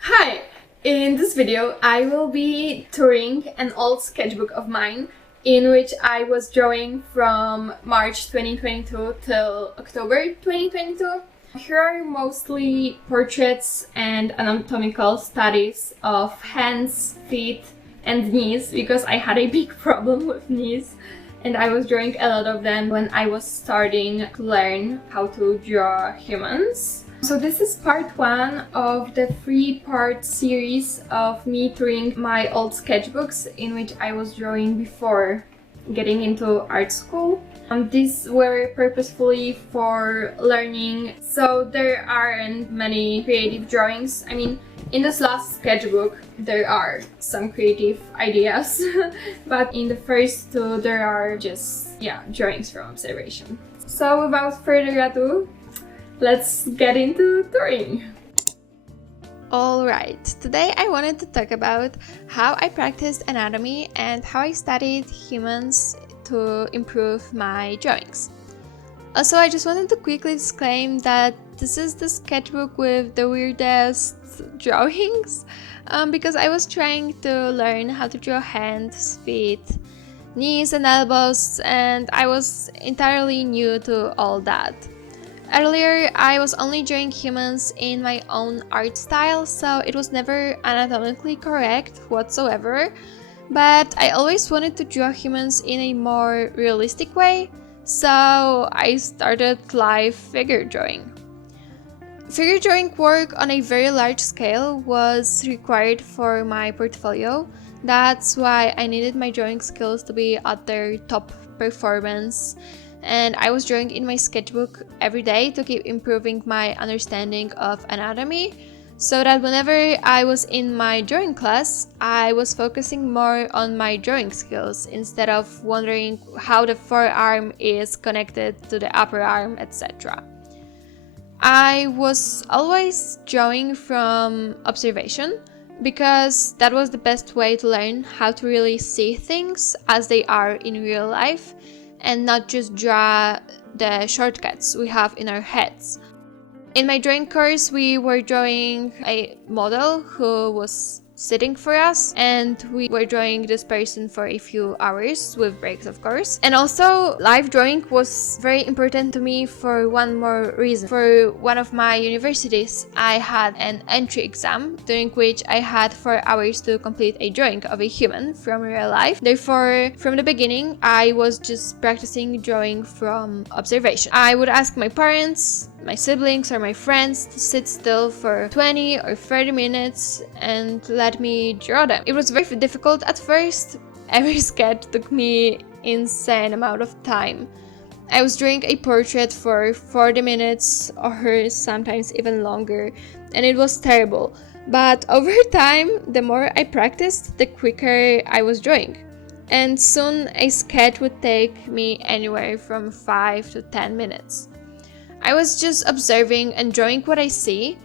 Hi! In this video, I will be touring an old sketchbook of mine in which I was drawing from March 2022 till October 2022. Here are mostly portraits and anatomical studies of hands, feet, and knees because I had a big problem with knees and I was drawing a lot of them when I was starting to learn how to draw humans. So this is part one of the 3-part series of me touring my old sketchbooks in which I was drawing before getting into art school. These were purposefully for learning, so there aren't many creative drawings. I mean, in this last sketchbook there are some creative ideas, but in the first two there are just, drawings from observation. So without further ado, let's get into touring! Alright, today I wanted to talk about how I practiced anatomy and how I studied humans to improve my drawings. Also, I just wanted to quickly disclaim that this is the sketchbook with the weirdest drawings because I was trying to learn how to draw hands, feet, knees and elbows, and I was entirely new to all that. Earlier, I was only drawing humans in my own art style, so it was never anatomically correct whatsoever, but I always wanted to draw humans in a more realistic way, so I started live figure drawing. Figure drawing work on a very large scale was required for my portfolio. That's why I needed my drawing skills to be at their top performance, and I was drawing in my sketchbook every day to keep improving my understanding of anatomy, so that whenever I was in my drawing class, I was focusing more on my drawing skills instead of wondering how the forearm is connected to the upper arm, etc. I was always drawing from observation because that was the best way to learn how to really see things as they are in real life and not just draw the shortcuts we have in our heads. In my drawing course, we were drawing a model who was sitting for us, and we were drawing this person for a few hours with breaks, of course. And also, live drawing was very important to me for one more reason. For one of my universities, I had an entry exam during which I had 4 hours to complete a drawing of a human from real life. Therefore, from the beginning, I was just practicing drawing from observation. I would ask my parents, my siblings or my friends to sit still for 20 or 30 minutes and let me draw them. It was very difficult at first. Every sketch took me insane amount of time. I was drawing a portrait for 40 minutes or sometimes even longer, and it was terrible. But over time, the more I practiced, the quicker I was drawing. And soon a sketch would take me anywhere from 5 to 10 minutes. I was just observing and drawing what I see,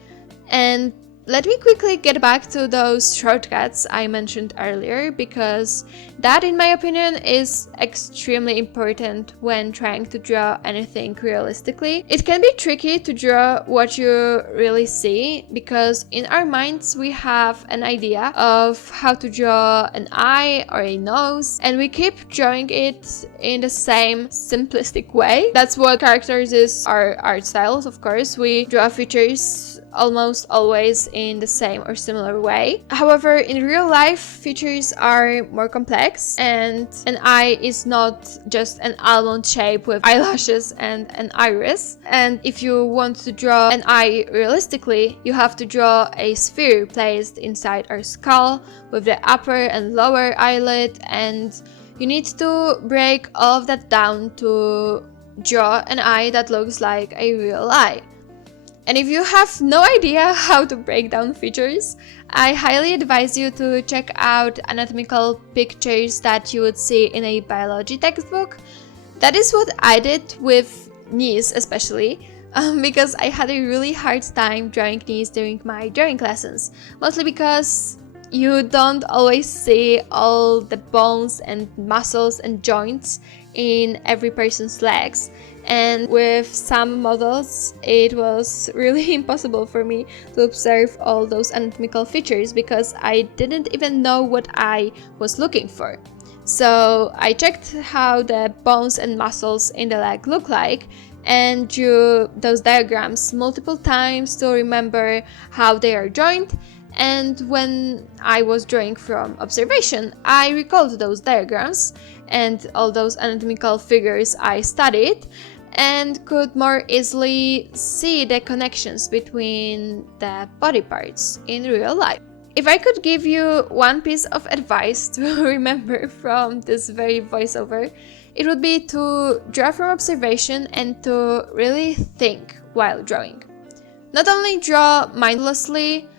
and let me quickly get back to those shortcuts I mentioned earlier, because that, in my opinion, is extremely important when trying to draw anything realistically. It can be tricky to draw what you really see, because in our minds we have an idea of how to draw an eye or a nose, and we keep drawing it in the same simplistic way. That's what characterizes our art styles, of course. We draw features almost always in the same or similar way. However, in real life, features are more complex, and an eye is not just an almond shape with eyelashes and an iris. And if you want to draw an eye realistically, you have to draw a sphere placed inside our skull with the upper and lower eyelid, and you need to break all of that down to draw an eye that looks like a real eye. And if you have no idea how to break down features, I highly advise you to check out anatomical pictures that you would see in a biology textbook. That is what I did with knees especially, because I had a really hard time drawing knees during my drawing lessons, mostly because you don't always see all the bones and muscles and joints in every person's legs. And with some models, it was really impossible for me to observe all those anatomical features because I didn't even know what I was looking for. So I checked how the bones and muscles in the leg look like and drew those diagrams multiple times to remember how they are joined. And when I was drawing from observation, I recalled those diagrams and all those anatomical figures I studied and could more easily see the connections between the body parts in real life. If I could give you one piece of advice to remember from this very voiceover, it would be to draw from observation and to really think while drawing. Not only draw mindlessly,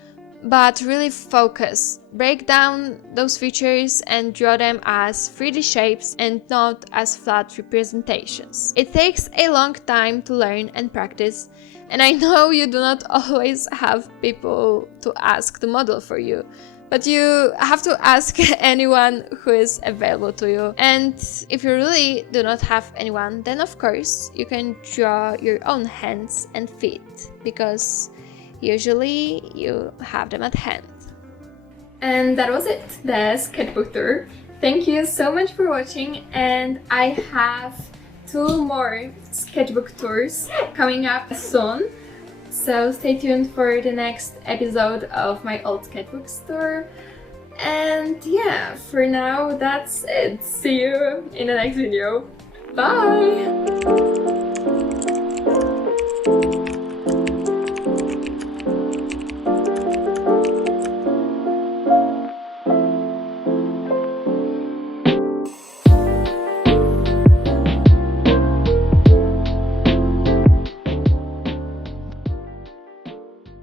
but really focus. Break down those features and draw them as 3D shapes and not as flat representations. It takes a long time to learn and practice, and I know you do not always have people to ask to model for you, but you have to ask anyone who is available to you. And if you really do not have anyone, then of course you can draw your own hands and feet, because usually you have them at hand. And that was it, the sketchbook tour. Thank you so much for watching, and I have 2 more sketchbook tours coming up soon. So stay tuned for the next episode of my old sketchbooks tour. And yeah, for now that's it. See you in the next video. Bye!